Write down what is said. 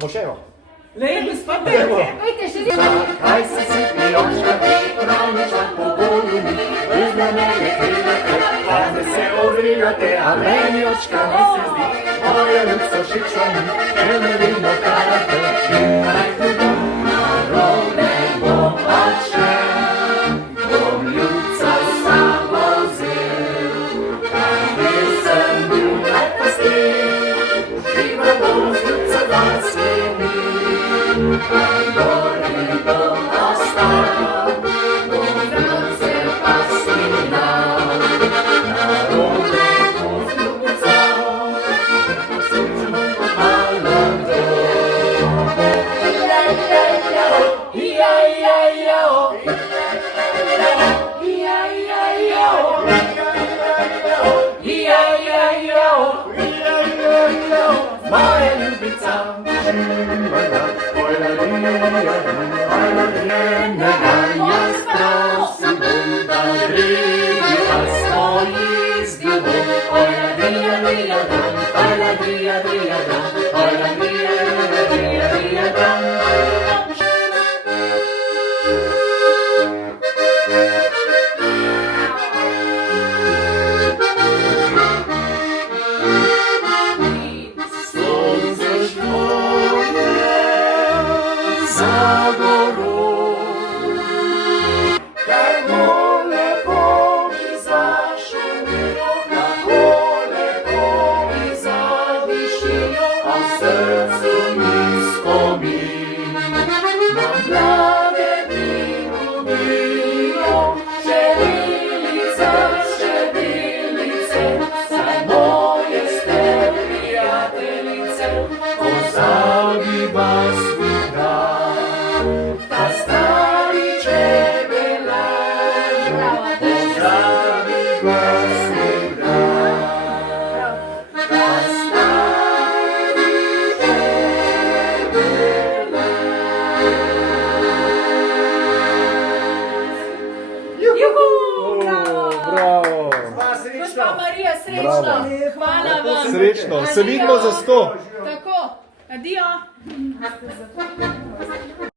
bo še jo? Lej, gospod, pejte še nekaj. Kaj se si pijočka, pravniča po boju mi, bez namene krivate, vame se ovrijate, a meni očka ne se zdi, moje ljubstvo šičva mi, ene vidno karate, kaj tu dom, narode bom pače, bom ljubca samo zel, kaj sem bil najpustil, živa bom z ljubca vas mi. Gori bom ostal, bom vrance pa svinal, narode bom zljubil, srce bom pomalam dol. Moja ljubica, jaz prosim bom, da gredi vas moji zdjubom. Oja, dija, dija, dam, oja, dija, dija, dam, oja, dija, dija, dija, dam. Srečno, hvala vam. Srečno, se vidimo za 100. Tako, adijo.